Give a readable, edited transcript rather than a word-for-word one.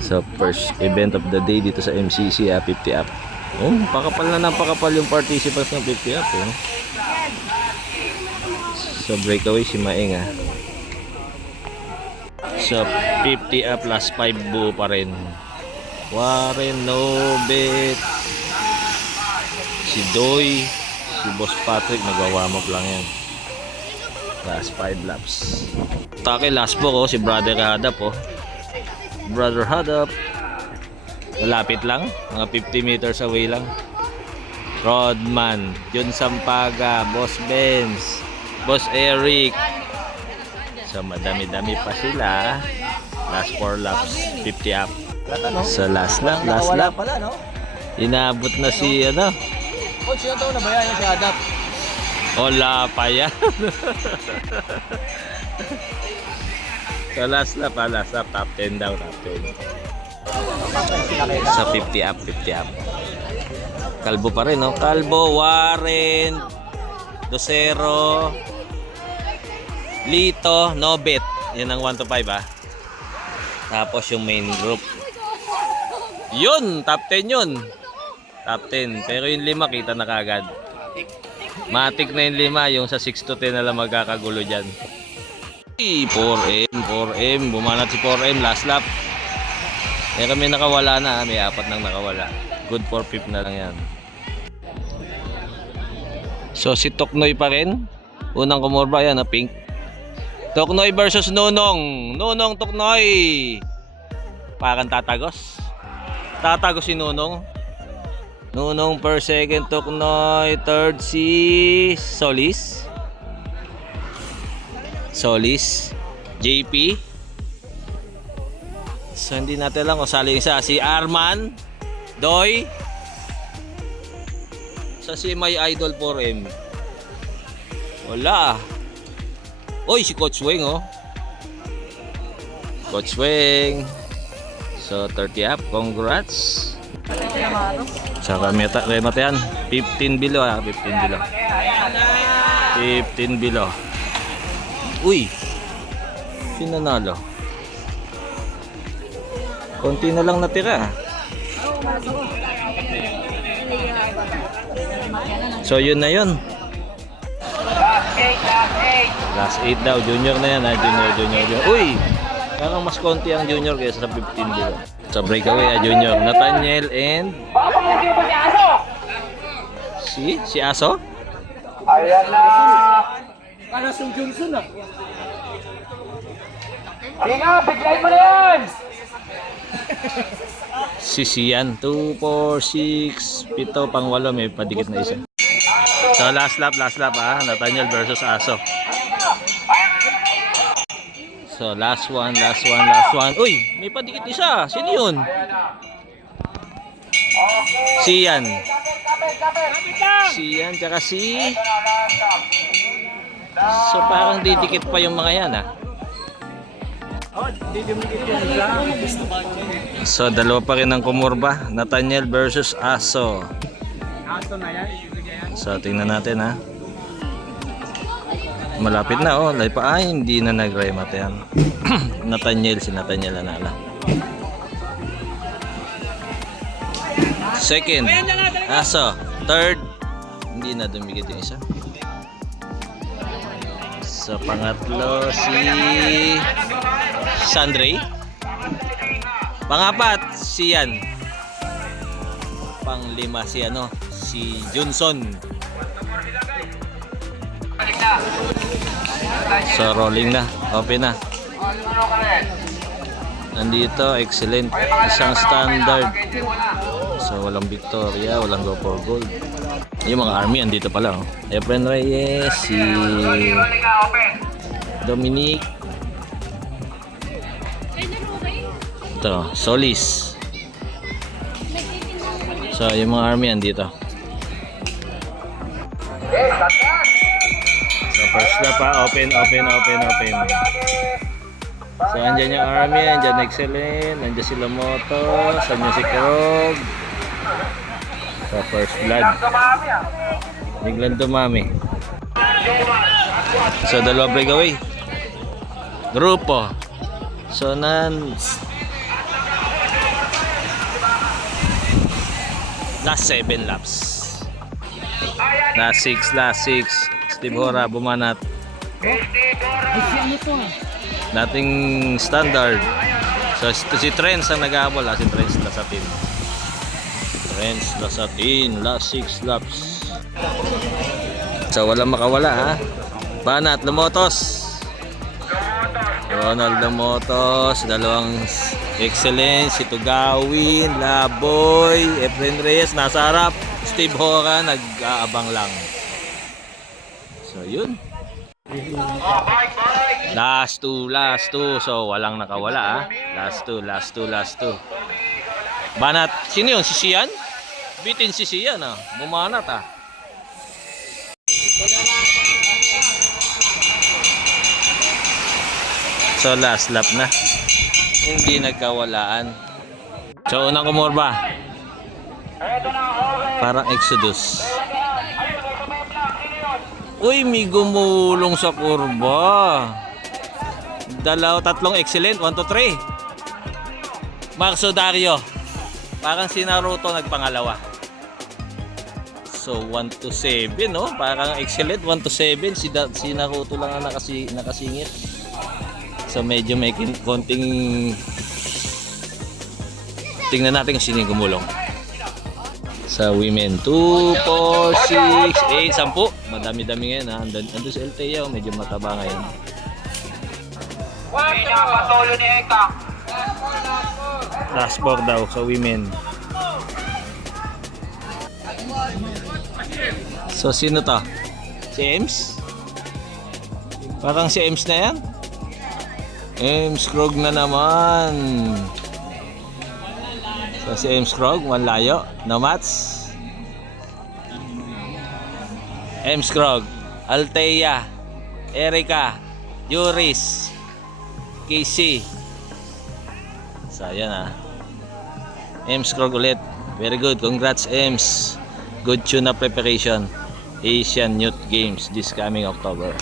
So first event of the day dito sa MCC 50 up. Oh, pakapal na ng pakapal yung participants ng 50 up eh. So breakaway si Maeng ah. So 50 up last 5 buo pa rin. Warren Nobet, si Doy, si Boss Patrick nagwa-warm up lang yan. Last 5 laps. Take last book oh, si Brother Hadap oh. Brother Hadap. Malapit lang, mga 50 meters away lang. Rodman, Jun Sampaga, Boss Benz, Boss Eric. So madami-dami pa sila. Last 4 laps, 50 up. Sa last lap, inabot na si ano. Coach, yung taon na ba yan? Si Hadap? Wala pa yan. So last lap, top 10 daw, top 10. Sa 50 up, 50 up. Kalbo pa rin, no? Kalbo, Warren, Docero, Lito, Nobet. Yan ang 1 to 5 ah. Tapos yung main group. Yun, top 10 yun. Top 10. Pero yung 5 kita na kagad. Matik na yung 5. Yung sa 6 to 10 na lang magkakagulo dyan. 4M. Bumanat si 4M. Last lap. Eh kami nakawala na. May 4 nang nakawala. Good for 5 na lang yan. So si Toknoy pa rin. Unang kumurba yan na pink. Toknoy versus Nunong. Nunong Toknoy. Parang tatagos. Tatagos si Nunong. Nunong per second, Toknoy. Third si Solis. JP. So hindi natin lang kung sali isa. Si Arman. Doy. Sa si My Idol 4M. Wala. Oy, si Coach Weng oh. Coach Weng. So 30 up, congrats. Saka remata yan. 15 below ah, 15 below. 15 below. Uy. Sinanalo. Konti na lang natira. So yun na yun. Last 8 daw, junior na yan ha, junior. Uy! Parang mas konti ang junior kaysa sa 15 below. Sa breakaway junior, Nathaniel and si Aso? Ayan na! Para si Johnson ah. Hinga, biglayin mo na yan! Si Sian, 2, 4, 6, 7, pang 8, may padikit na isa. So last lap ah, Nathaniel versus Aso. So last one. Uy, may padikit isa. Sino yun? Sian tsaka si. So parang didikit pa yung mga yan ah. So dalawa pa rin ang kumurba. Nathaniel versus Aso. So tingnan natin ha. Malapit na oh, pa hindi na nag-remat yan. Si Nathaniel nanala. Second, Aso. Third, hindi na dumigit yung isa. So pangatlo si Sandre. Pangapat si Yan. Panglima si si Johnson. So rolling na, open na. Nandito, excellent. Isang standard. So walang Victoria, walang go for gold. Yung mga army andito pala oh. Efren Reyes, si Dominic. Ito, Solis. So yung mga army andito. So first lap pa, open. So andyan yung army, andyan excellent, andyan si Lamoto, andyan si Krog. So first blood. Biglang dumami. So dalawa breakaway. Grupo. So Last 7 laps. Last 6. Steve Hora bumanat. Dating standard. So si Trent ang nag-aabol, si Trent Lasatin. Last 6 laps. So walang makawala ha. Banat Lumotos. Ronald Lumotos, dalawang excellence, si Tugawin, Laboy, Efren Reyes nasa harap, Steve Hora nag-aabang lang. So yun. Last two. So walang nakawala Last two. Banat, sino yun? Si Sian? Bitin si Sian bumanat So last lap na. Hindi nagkawalaan. So unang kumorba. Parang Exodus. Uy, may gumulong sa kurba. Tatlong excellent. 1 to 3. Marco Dario. Parang si Naruto nagpangalawa. So 1 to 7 no? Parang excellent. 1 to 7. Si Naruto lang ang nakasingit. So medyo may konting tingnan natin kung sino yung gumulong. Sa women 2, 4, 6, 8, 10. Madami-dami ngayon Andun si Eltea, medyo mataba ngayon. Pinapatulo ni Eka. Last 4 daw sa women. So sino to? Si Ems? Parang si Ems na yan? Ems Krog na naman. So si Ems Krog, layo. No mats. Ems Krog, Altea, Erika, Yuris, Casey. So ayan Ems Krog ulit. Very good. Congrats Ems. Good tune-up preparation. Asian Youth Games this coming October.